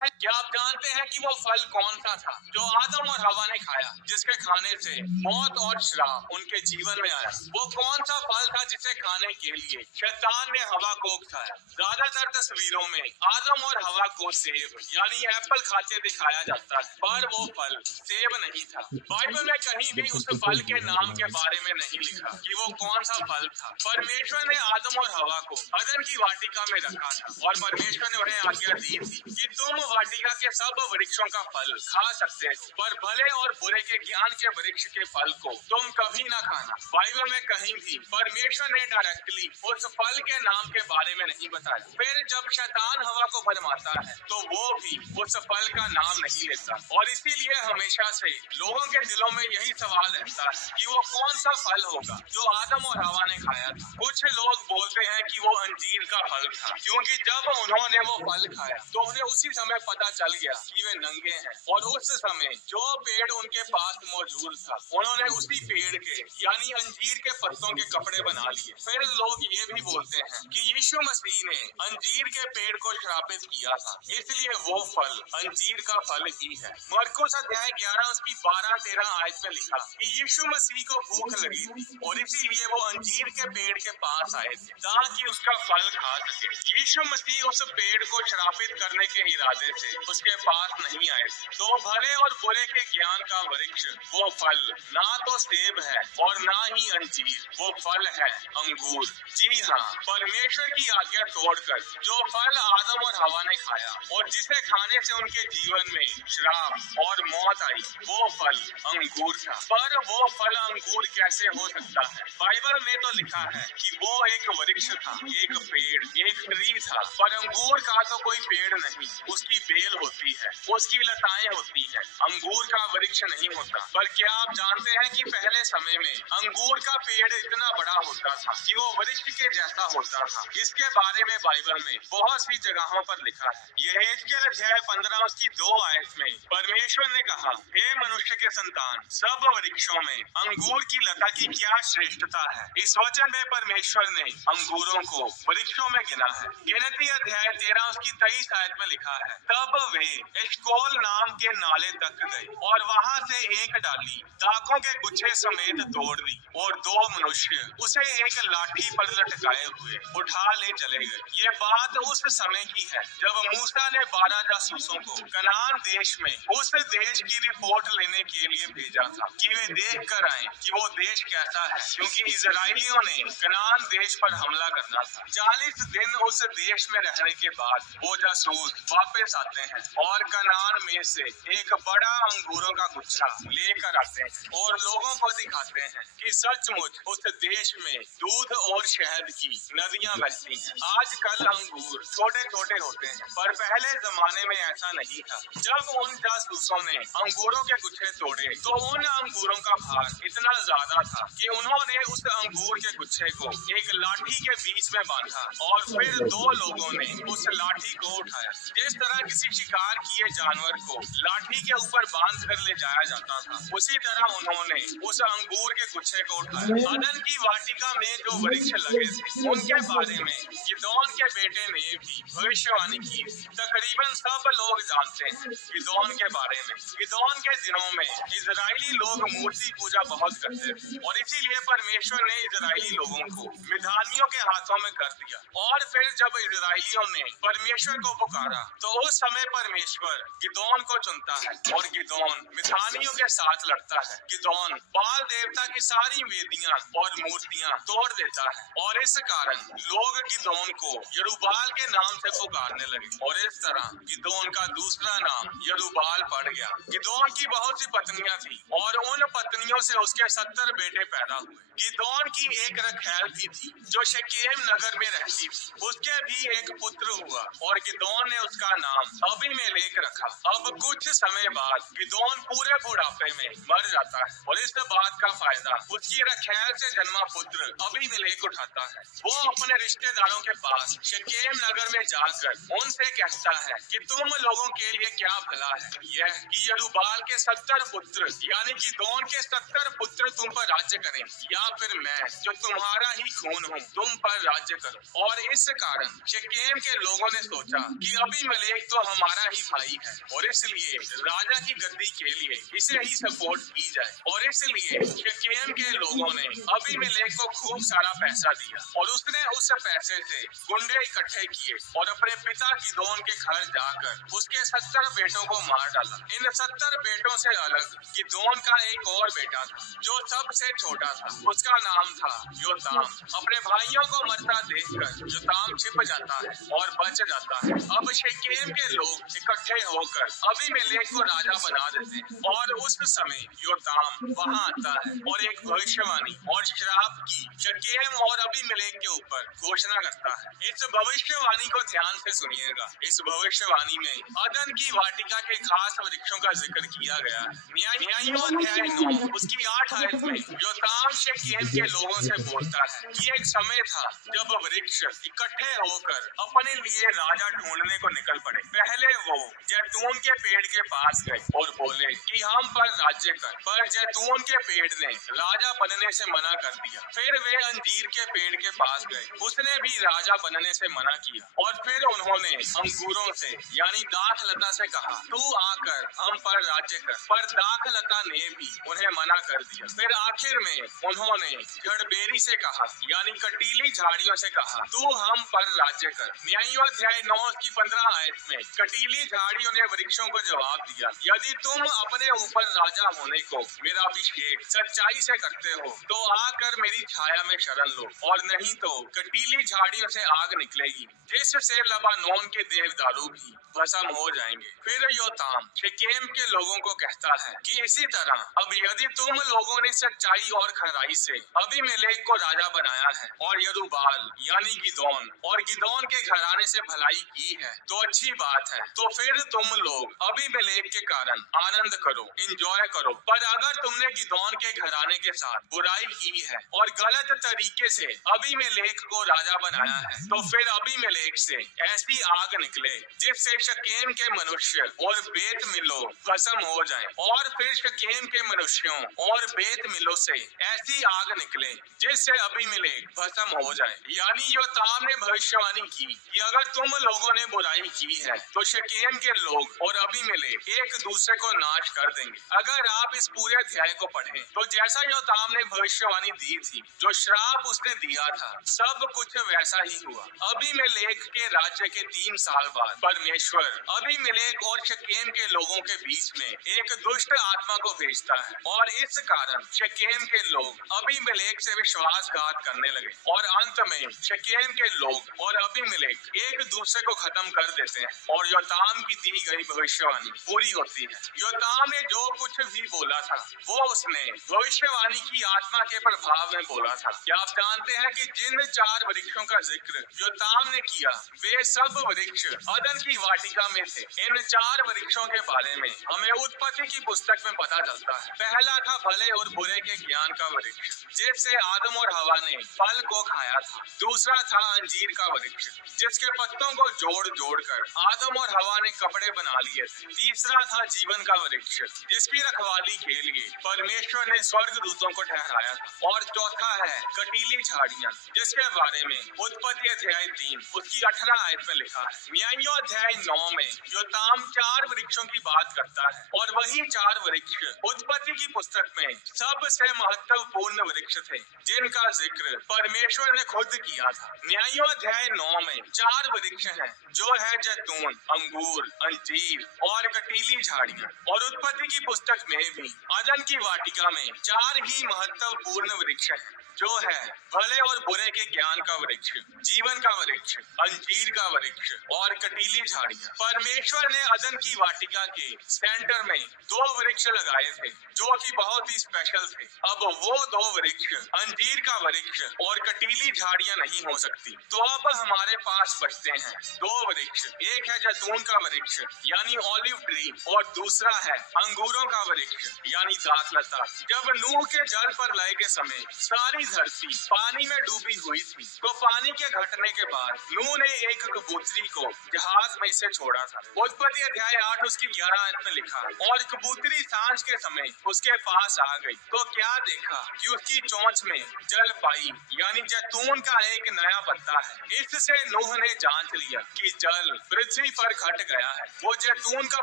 क्या आप जानते हैं कि वो फल कौन सा था जो आदम और हवा ने खाया, जिसके खाने से मौत और श्राप उनके जीवन में आया? वो कौन सा फल था जिसे खाने के लिए शैतान ने हवा को उकसाया? ज्यादातर तस्वीरों में आदम और हवा को सेब यानी एप्पल खाते दिखाया जाता है, पर वो फल सेब नहीं था। बाइबल में कहीं भी उस फल के नाम के बारे में नहीं लिखा कि वो कौन सा फल था। परमेश्वर ने आदम और हवा को अदन की वाटिका में रखा था और परमेश्वर ने उन्हें आज्ञा दी थी कि तुम वाटिका के सब वृक्षों का फल खा सकते हो, पर भले और बुरे के ज्ञान के वृक्ष के फल को तुम कभी ना खाना। बाइबल में कहीं भी परमेश्वर ने डायरेक्टली उस फल के नाम के बारे में नहीं बताया। फिर जब शैतान हवा को भरमाता है तो वो भी उस फल का नाम नहीं लेता, और इसीलिए हमेशा से लोगों के दिलों में यही सवाल रहता है कि वो कौन सा फल होगा जो आदम और हवा ने खाया था। कुछ लोग बोलते हैं कि वो अंजीर का फल था, क्योंकि जब उन्होंने वो फल खाया तो उन्हें उसी समय पता चल गया कि वे नंगे हैं, और उस समय जो पेड़ उनके पास मौजूद था उन्होंने उसी पेड़ के यानी अंजीर के पत्तों के कपड़े बना लिए। फिर लोग ये भी बोलते हैं कि यीशु मसीह ने अंजीर के पेड़ को श्रापित किया था, इसलिए वो फल अंजीर का फल ही है। मरकुस अध्याय 11 उसकी 12-13 आयत में लिखा कि यीशु मसीह को भूख लगी थी और इसीलिए वो अंजीर के पेड़ के पास आए थे ताकि उसका फल खा सके। यीशु मसीह उस पेड़ को श्रापित करने के इरादे से उसके पास नहीं आए थे। तो भले और बुरे के ज्ञान का वृक्ष वो फल ना तो सेब है और ना ही अंजीर, वो फल है अंगूर। जी हाँ, परमेश्वर की आज्ञा तोड़कर जो फल आदम और हवा ने खाया और जिसे खाने से उनके जीवन में श्राप और मौत आई, वो फल अंगूर था। पर वो फल अंगूर कैसे हो सकता है? बाइबल में तो लिखा है कि वो एक वृक्ष था, एक पेड़, एक ट्री था, पर अंगूर का तो कोई पेड़ नहीं, उसकी बेल होती है, उसकी लताएं होती हैं, अंगूर का वृक्ष नहीं होता। पर क्या आप जानते हैं कि पहले समय में अंगूर का पेड़ इतना बड़ा होता था कि वो वृक्ष के जैसा होता था? इसके बारे में बाइबल में बहुत सी जगहों पर लिखा है। यहेजकेल अध्याय 15 उसकी 2 आयत में परमेश्वर ने कहा, हे मनुष्य के संतान, सब वृक्षों में अंगूर की लता की क्या श्रेष्ठता है। इस वचन में परमेश्वर ने अंगूरों को वृक्षों में गिना है। गिनती अध्याय 13 उसकी 23 आयत में लिखा है, तब वे एशकोल नाम के नाले तक गए और वहां से एक डाली दाखों के गुच्छे समेत तोड़ ली और 2 मनुष्य उसे एक लाठी पर लटकाए हुए उठा ले चले गए। ये बात उस समय की है जब मूसा ने 12 जासूसों को कनान देश में उस देश की रिपोर्ट लेने के लिए भेजा था कि वे देख कर आए कि वो देश कैसा है, क्योंकि इजराइलियों ने कनान देश पर हमला करना था। 40 दिन उस देश में रहने के बाद वो जासूस वापस आते हैं और कनान में से एक बड़ा अंगूरों का गुच्छा लेकर आते हैं और लोगों को दिखाते हैं कि सचमुच उस देश में दूध और शहद की नदियां बहती हैं। आजकल अंगूर छोटे छोटे होते हैं, पर पहले जमाने में ऐसा नहीं था। जब उन जासूसों ने अंगूरों के गुच्छे तोड़े तो उन अंगूरों का भार इतना ज्यादा था कि उन्होंने उस अंगूर के गुच्छे को एक लाठी के बीच में बांधा और फिर 2 लोगों ने उस लाठी को उठाया। जिस तरह किसी शिकार किए जानवर को लाठी के ऊपर बांध कर ले जाया जाता था, उसी तरह उन्होंने उस अंगूर के गुच्छे को उठाया। अदन की वाटिका में जो वृक्ष लगे थे उनके बारे में गिदोन के बेटे ने भी भविष्यवाणी की। तकरीबन सब लोग जानते हैं गिदोन के बारे में। गिदोन के दिनों में इजरायली लोग मूर्ति पूजा बहुत करते थे और इसीलिए परमेश्वर ने इजरायली लोगों को मिधानियों के हाथों में कर दिया। और फिर जब इजरायलियों ने परमेश्वर को पुकारा तो उस समय परमेश्वर गिदोन को चुनता है और गिदोन मिधानियों के साथ लड़ता है। गिदोन बाल देवता की सारी वेदियां और मूर्तियां तोड़ देता है और इस कारण लोग गिदोन को यरूबाल के नाम से पुकारने लगे और इस तरह गिदोन का दूसरा नाम यरूबाल पड़ गया। गिदोन की बहुत सी पत्नियां थी और उन पत्नियों से उसके 70 बेटे पैदा हुए। गिदोन की एक रखैल भी थी जो शकेम नगर में रहती थी, उसके भी एक पुत्र हुआ और गिदोन ने उसका नाम अबीमेलेक रखा। अब कुछ समय बाद गिदोन पूरे बुढ़ापे में मर जाता है और इस बात का फायदा उसकी रखैल से जन्मा पुत्र अबीमेलेक उठाता है। वो अपने रिश्तेदारों के पास शकेम नगर में जाकर उनसे कहता है कि तुम लोगों के लिए क्या भला है यह कि यरूबाल के 70 पुत्र यानी गिदोन के 70 पुत्र तुम पर राज्य करें, या फिर मैं जो तुम्हारा ही खून हूँ तुम पर राज्य करूं। और इस कारण शकेम के लोगों ने सोचा कि अबीमेलेक तो तो हमारा ही भाई है और इसलिए राजा की गद्दी के लिए इसे ही सपोर्ट की जाए। और इसलिए शेकेम के लोगों ने अबीमेलेक को खूब सारा पैसा दिया और उसने उस पैसे से गुंडे इकट्ठे किए और अपने पिता गिदोन के घर जाकर उसके 70 बेटों को मार डाला। इन 70 बेटों से अलग गिदोन का एक और बेटा था जो सबसे छोटा था, उसका नाम था योताम। अपने भाइयों को मरता देखकर योताम छिप जाता है और बच जाता है। अब शेकेम के लोग इकट्ठे होकर अबीमेलेक को राजा बना देते हैं और उस समय योताम वहां आता है और एक भविष्यवाणी और श्राप की शेकेम और अबीमेलेक के ऊपर घोषणा करता है। इस भविष्यवाणी को ध्यान से सुनिएगा। इस भविष्यवाणी में अदन की वाटिका के खास वृक्षों का जिक्र किया गया है। न्यायों अध्याय 9 उसकी 8 आयत में योताम शेकेम के लोगों से बोलता है कि एक समय था जब वृक्ष इकट्ठे होकर अपने लिए राजा ढूंढने को निकल पड़े। पहले वो जैतून के पेड़ के पास गए और बोले कि हम पर राज्य कर, पर जैतून के पेड़ ने राजा बनने से मना कर दिया। फिर वे अंजीर के पेड़ के पास गए, उसने भी राजा बनने से मना किया। और फिर उन्होंने अंगूरों से यानी दाखलता से कहा तू आकर हम पर राज्य कर, पर दाखलता ने भी उन्हें मना कर दिया। फिर आखिर में उन्होंने जड़बेरी से कहा यानी कटीली झाड़ियों से कहा तू हम पर राज्य कर। न्यायों अध्याय 9 की 15 आयत में कटीली झाड़ियों ने वृक्षों को जवाब दिया यदि तुम अपने ऊपर राजा होने को मेरा अभिषेक सच्चाई से करते हो तो आकर मेरी छाया में शरण लो, और नहीं तो कटीली झाड़ियों से आग निकलेगी जिससे लबानोन के देवदारू भी भस्म हो जाएंगे। फिर योताम शेकेम के लोगों को कहता है कि इसी तरह अब यदि तुम लोगों ने सच्चाई और खराई से अबीमेलेक को राजा बनाया है और यरूबाल यानी गिदोन और गिदोन के घराने से भलाई की है तो अच्छी बात है। तो फिर तुम लोग अबीमेलेक के कारण आनंद करो, एंजॉय करो। पर अगर तुमने गिदोन के घराने के साथ बुराई की है और गलत तरीके से अबीमेलेक को राजा बनाया है तो फिर अबीमेलेक से ऐसी आग निकले जिससे शकेम के मनुष्य और बेत मिलो भस्म हो जाए, और फिर शकेम के मनुष्यों और बेत मिलो से ऐसी आग निकले जिससे अबीमेलेक भस्म हो जाए। यानी योताम ने भविष्यवाणी की कि अगर तुम लोगों ने बुराई की है तो शकेम के लोग और अबीमेलेक एक दूसरे को नाश कर देंगे। अगर आप इस पूरे अध्याय को पढ़ें तो जैसा योताम ने भविष्यवाणी दी थी, जो श्राप उसने दिया था, सब कुछ वैसा ही हुआ। अबीमेलेक के राज्य के 3 साल बाद परमेश्वर अबीमेलेक और शकेम के लोगों के बीच में एक दुष्ट आत्मा को भेजता है और इस कारण शकेम के लोग अबीमेलेक से विश्वासघात करने लगे और अंत में शकेम के लोग और अबीमेलेक एक दूसरे को खत्म कर देते हैं और योताम की दी गई भविष्यवाणी पूरी होती है। योताम ने जो कुछ भी बोला था वो उसने भविष्यवाणी की आत्मा के प्रभाव में बोला था। क्या आप जानते हैं कि जिन 4 वृक्षों का जिक्र योताम ने किया वे सब वृक्ष अदन की वाटिका में थे। इन 4 वृक्षों के बारे में हमें उत्पत्ति की पुस्तक में पता चलता है। पहला था भले और बुरे के ज्ञान का वृक्ष जिससे आदम और हवा ने फल को खाया था। दूसरा था अंजीर का वृक्ष जिसके पत्तों को जोड़ जोड़ कर आदम और हवा ने कपड़े बना लिए थे। तीसरा था जीवन का वृक्ष जिसकी रखवाली के लिए परमेश्वर ने स्वर्ग दूतों को ठहराया था। और चौथा है कटीली झाड़ियां जिसके बारे में उत्पत्ति अध्याय 3 उसकी 18 आयत में लिखा है। न्यायों अध्याय 9 में योताम 4 वृक्षों की बात करता है और वही 4 वृक्ष उत्पत्ति की पुस्तक में सबसे महत्वपूर्ण वृक्ष थे जिनका जिक्र परमेश्वर ने खुद किया था। न्यायों अध्याय 9 में 4 वृक्ष हैं जो है जैतून, अंगूर, अंजीर और कटीली झाड़ियां। और उत्पत्ति की पुस्तक में भी अदन की वाटिका में 4 ही महत्वपूर्ण वृक्ष हैं जो है भले और बुरे के ज्ञान का वृक्ष, जीवन का वृक्ष, अंजीर का वृक्ष और कटीली झाड़ियां। परमेश्वर ने अदन की वाटिका के सेंटर में 2 वृक्ष लगाए थे जो कि बहुत ही स्पेशल थे। अब वो 2 वृक्ष अंजीर का वृक्ष और कटीली झाड़ियां नहीं हो सकती। तो अब हमारे पास बचते हैं 2 वृक्ष, एक है जैतून का वृक्ष यानी ऑलिव ट्री और दूसरा है अंगूरों का वृक्ष यानी दाखलता। जब नूह के जल पर लय के समय सारी धरती पानी में डूबी हुई थी। तो पानी के घटने के बाद नूह ने एक कबूतरी को जहाज में से छोड़ा था। उत्पत्ति अध्याय 8 उसकी 11 आयत में लिखा, और कबूतरी सांझ के समय उसके पास आ गई तो क्या देखा कि उसकी चोंच में जल पाई, यानी जैतून का एक नया पत्ता है। इससे नूह ने जांच लिया कि जल पृथ्वी पर घट गया है। वो जैतून का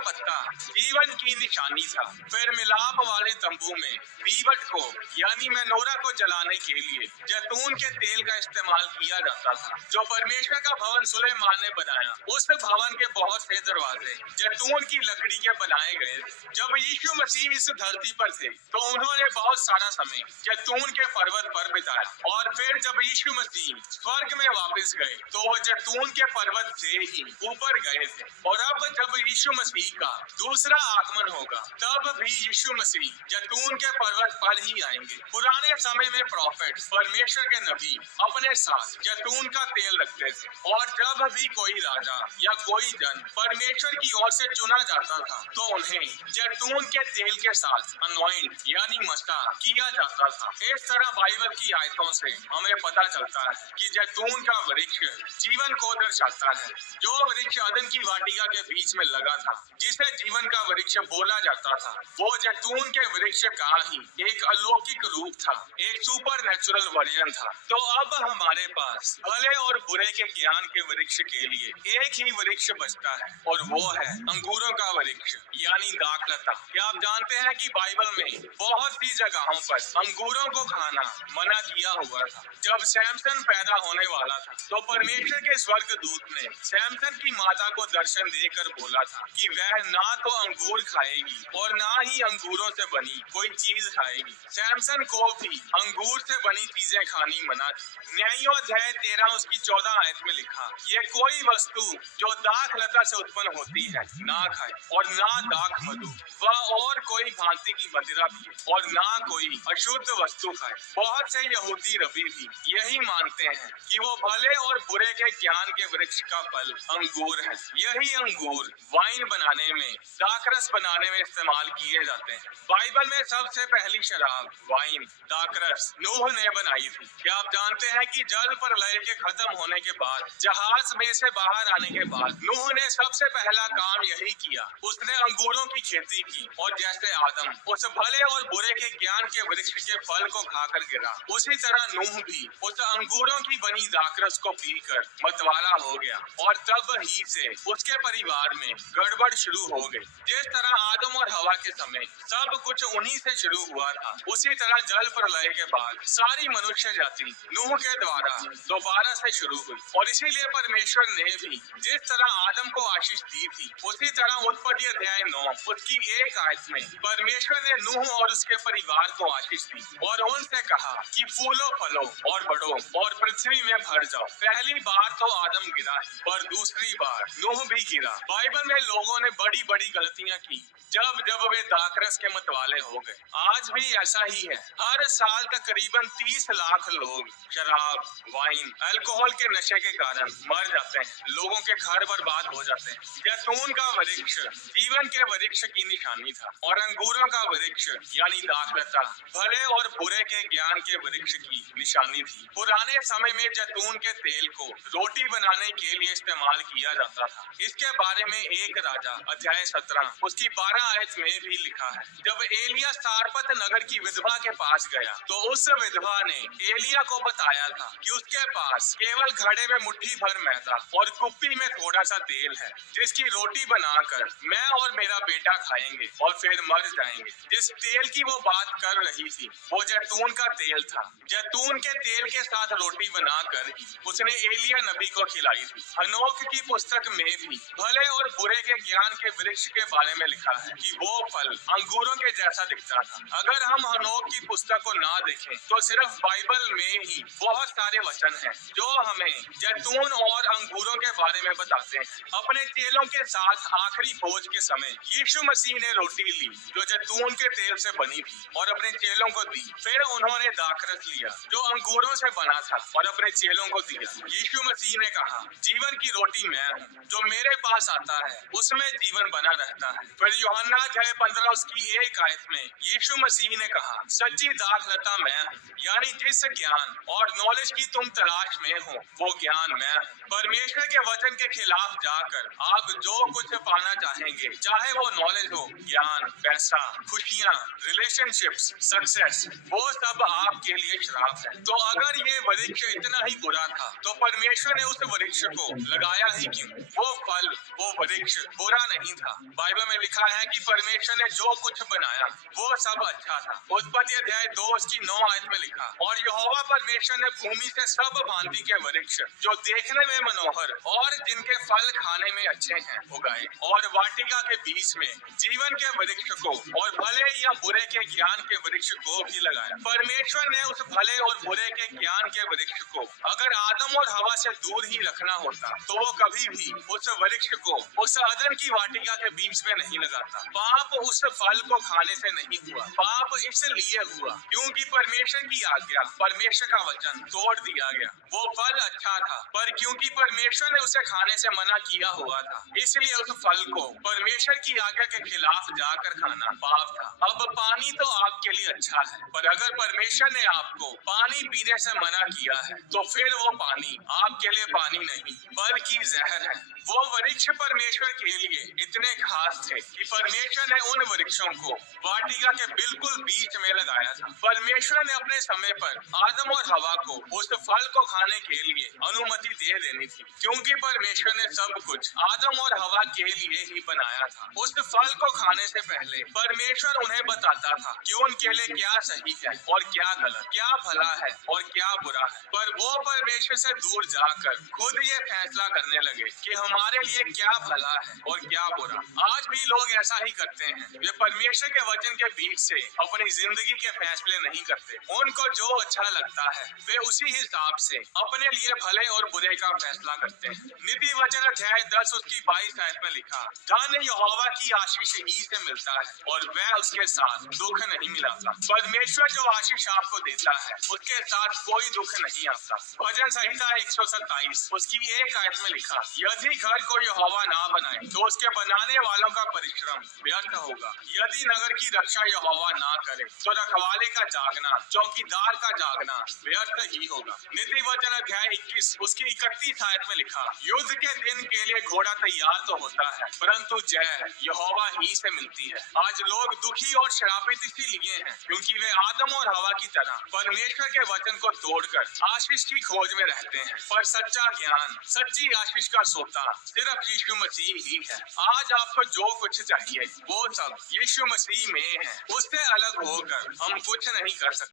पत्ता जीवन की निशानी था। फिर मिलाप वाले तंबू में दीवट को यानी मेनोरा को जलाने के लिए जैतून के तेल का इस्तेमाल किया जाता था, जो परमेश्वर का भवन सुलेमान ने बनाया। उस भवन के बहुत से दरवाजे जैतून की लकड़ी के बनाए गए थे। जब यीशु मसीह इस धरती पर थे तो उन्होंने बहुत सारा समय जैतून के पर्वत पर बिताया, और फिर जब यीशु मसीह स्वर्ग में वापस गए तो वो जैतून के पर्वत से ही ऊपर गए थे। और अब जब यीशु मसीह का दूसरा आगमन होगा तब भी यीशु मसीह जैतून के पर्वत पर ही आएंगे। पुराने समय में प्रॉफिट परमेश्वर के नबी अपने साथ जैतून का तेल रखते थे, और जब भी कोई राजा या कोई जन परमेश्वर की ओर से चुना जाता था तो उन्हें जैतून के तेल के साथ अनॉइंट यानी मसा किया जाता था। इस तरह बाइबल की आयतों से हमें पता चलता है कि जैतून का वृक्ष जीवन को दर्शाता है। जो वृक्ष अदन की वाटिका के बीच में लगा था, जिसे जीवन का वृक्ष बोला जाता था, वो जैतून के वृक्ष का ही एक अलौकिक रूप था, एक सुपर नेचुरल वर्जन था। तो अब हमारे पास भले और बुरे के ज्ञान के वृक्ष के लिए एक ही वृक्ष बचता है, और वो है अंगूरों का वृक्ष यानी दाखलता। क्या आप जानते हैं कि बाइबल में बहुत सी जगहों पर अंगूरों को खाना मना किया हुआ था। जब सैमसन पैदा होने वाला था तो परमेश्वर के स्वर्गदूत ने सैमसन की माता को दर्शन देकर बोला था कि वह ना तो अंगूर खाएगी और ना ही अंगूरों से बनी कोई चीज खाएगी। सैमसन को भी अंगूर से बनी चीजें खानी मना थी। न्यायों अध्याय 13 उसकी 14 आयत में लिखा, ये कोई वस्तु जो दाख लता से उत्पन्न होती है ना खाए, और ना दाख मधु व और कोई भांति की मदिरा पिए, और ना कोई अशुद्ध वस्तु खाए। बहुत से यहूदी रबी भी यही मानते हैं कि वो भले और बुरे के ज्ञान के वृक्ष का फल अंगूर है। यही अंगूर वाइन बनाने में, दाखरस बनाने में इस्तेमाल किए जाते हैं। बाइबल में सबसे पहली शराब वाइन दाखरस नूह ने बनाई थी। क्या आप जानते हैं कि जल प्रलय के खत्म होने के बाद जहाज में से बाहर आने के बाद नूह ने सबसे पहला काम यही किया, उसने अंगूरों की खेती की। और जैसे आदम उस भले और बुरे के ज्ञान के वृक्ष के फल को खाकर गिरा, उसी तरह नूह भी उस अंगूरों की बनी दाखरस को पीकर मतवाला हो गया, और तब ही से उसके परिवार में गड़बड़ शुरू हो गई। जिस तरह आदम और हवा के समय सब कुछ उन्हीं से शुरू हुआ था, उसी तरह जल प्रलय के बाद सारी मनुष्य जाति नूह के द्वारा दोबारा से शुरू हुई। और इसीलिए परमेश्वर ने भी जिस तरह आदम को आशीष दी थी, उसी तरह उत्पत्ति अध्याय 9 उसकी 1 आयत में परमेश्वर ने नूह और उसके परिवार को आशीष दी और उनसे कहा कि फूलो फलो और बढ़ो और पृथ्वी में भर जाओ। पहली बार तो आदम गिरा, पर दूसरी बार नूह भी गिरा। बाइबल में लोगों ने बड़ी बड़ी गलतियां की जब जब वे दाखरस के मतवाले हो गए। आज भी ऐसा ही है। हर साल तकरीबन 30 लाख लोग शराब, वाइन, अल्कोहल के नशे के कारण मर जाते हैं। लोगों के घर बर्बाद हो जाते हैं। जैतून का वृक्ष जीवन के वृक्ष की निशानी था, और अंगूरों का वृक्ष यानी दाखलता भले और बुरे के ज्ञान के वृक्ष की निशानी थी। पुराने समय में जैतून के तेल को रोटी बनाने के लिए इस्तेमाल किया जाता था। इसके बारे में 1 राजा अध्याय 17 उसकी 12 आयत में भी लिखा है। जब एलिया सारपत नगर की विधवा के पास गया तो उस विधवा ने एलिया को बताया था कि उसके पास केवल घड़े में मुट्ठी भर मैदा और कुप्पी में थोड़ा सा तेल है, जिसकी रोटी बनाकर मैं और मेरा बेटा खाएंगे और फिर मर जाएंगे। जिस तेल की वो बात कर रही थी वो जैतून का तेल था। जैतून के तेल के साथ रोटी बनाकर ही उसने एलिया नबी को खिलाई थी। हनोक की पुस्तक में भी भले और बुरे के ज्ञान के वृक्ष के बारे में लिखा है कि वो फल अंगूरों के जैसा दिखता था। अगर हम हनोक की पुस्तक को ना देखें तो सिर्फ बाइबल में ही बहुत सारे वचन हैं जो हमें जैतून और अंगूरों के बारे में बताते हैं। अपने चेलों के साथ आखिरी भोज के समय यीशु मसीह ने रोटी ली जो जैतून के तेल से बनी थी और अपने चेलों को दी। फिर उन्होंने दाखरस लिया जो अंगूरों से बना था और अपने चेलों को दिया। यीशु मसीह ने कहा, जीवन की रोटी मैं हूँ, जो मेरे पास आता है उसमें जीवन बना रहता है। फिर यूहन्ना अध्याय 15 उसकी 1 आयत में यीशु मसीह ने कहा, सच्ची दाखलता मैं हूँ यानी जिस ज्ञान और नॉलेज की तुम तलाश में हो वो ज्ञान मैं हूँ। परमेश्वर के वचन के खिलाफ जाकर आप जो कुछ पाना चाहेंगे, चाहे वो नॉलेज हो, ज्ञान, पैसा, खुशियाँ, रिलेशनशिप्स, सक्सेस, वो सब आपके लिए श्राप है। तो अगर ये वृक्ष इतना ही बुरा था तो परमेश्वर ने उस वृक्ष को लगाया ही क्यों? वो फल, वो वृक्ष बुरा नहीं था। बाइबल में लिखा है कि परमेश्वर ने जो कुछ बनाया वो सब अच्छा था। उत्पत्ति अध्याय 2 उसकी 9 आयत में लिखा, और यहोवा परमेश्वर ने भूमि से सब भांति के वृक्ष जो देखने में मनोहर और जिनके फल खाने में अच्छे हैं उगाए, और वाटिका के बीच में जीवन के वृक्ष को और भले या बुरे के ज्ञान के वृक्ष को भी लगाया। परमेश्वर ने उस भले और बुरे के ज्ञान के वृक्ष को अगर आदम और हवा से दूर ही रखना होता तो वो कभी भी उस वृक्ष को उस अदन की वाटिका के बीच में नहीं लगाता। पाप उस फल को खाने से नहीं हुआ, पाप इसलिए हुआ क्योंकि परमेश्वर की आज्ञा, परमेश्वर का वचन तोड़ दिया गया। वो फल अच्छा था पर क्योंकि परमेश्वर ने उसे खाने से मना किया हुआ था, इसलिए उस फल को परमेश्वर की आज्ञा के खिलाफ जाकर खाना पाप था। अब पानी तो आपके लिए अच्छा है, पर अगर परमेश्वर ने आपको पानी पीने से मना किया है तो फिर वो पानी आपके लिए पानी नहीं बल्कि जहर है। वो वृक्ष परमेश्वर के लिए इतने खास थे कि परमेश्वर ने उन वृक्षों को वाटिका के बिल्कुल बीच में लगाया था। परमेश्वर ने अपने समय पर आदम और हवा को उस फल को खाने के लिए अनुमति दे देनी थी, क्योंकि परमेश्वर ने सब कुछ आदम और हवा के लिए ही बनाया था। उस फल को खाने से पहले परमेश्वर उन्हें बताता था कि उनके लिए क्या सही है और क्या गलत, क्या भला है और क्या बुरा है। पर वो परमेश्वर से दूर जाकर खुद ये फैसला करने लगे कि हमारे लिए क्या भला है और क्या बुरा। आज भी लोग ऐसा ही करते हैं, वे परमेश्वर के वचन के बीच से अपनी जिंदगी के फैसले नहीं करते। उनको जो अच्छा लगता है वे उसी हिसाब से अपने लिए भले और बुरे का फैसला करते हैं। नीति वचन अध्याय 10 उसकी 22 आयत में लिखा, धन यहोवा की आशीष ही से मिलता है और वह उसके साथ दुख नहीं मिलाता। परमेश्वर जो आशीष आपको देता है उसके साथ कोई दुख नहीं आता। भजन संहिता 127 उसकी 1 आयत में लिखा, यदि घर को यहोवा ना बनाए तो उसके बनाने वालों का परिश्रम व्यर्थ होगा। यदि नगर की रक्षा यहोवा ना करे तो रखवाले का जागना, चौकीदार का जागना व्यर्थ ही होगा। नीति वचन अध्याय 21 उसकी 31 आयत में लिखा, युद्ध के दिन के लिए घोड़ा तैयार तो होता है परंतु जय यहोवा ही से मिलती है। आज लोग दुखी और श्रापित इसीलिए हैं क्योंकि वे आदम और हवा की तरह परमेश्वर के वचन को तोड़कर आशीष की खोज में रहते हैं। पर सच्चा ज्ञान, सच्ची आशीष का सोता सिर्फ यीशु मसीह ही है। आज आपको जो कुछ चाहिए वो सब यीशु मसीह में है। उससे अलग होकर हम कुछ नहीं कर सकते।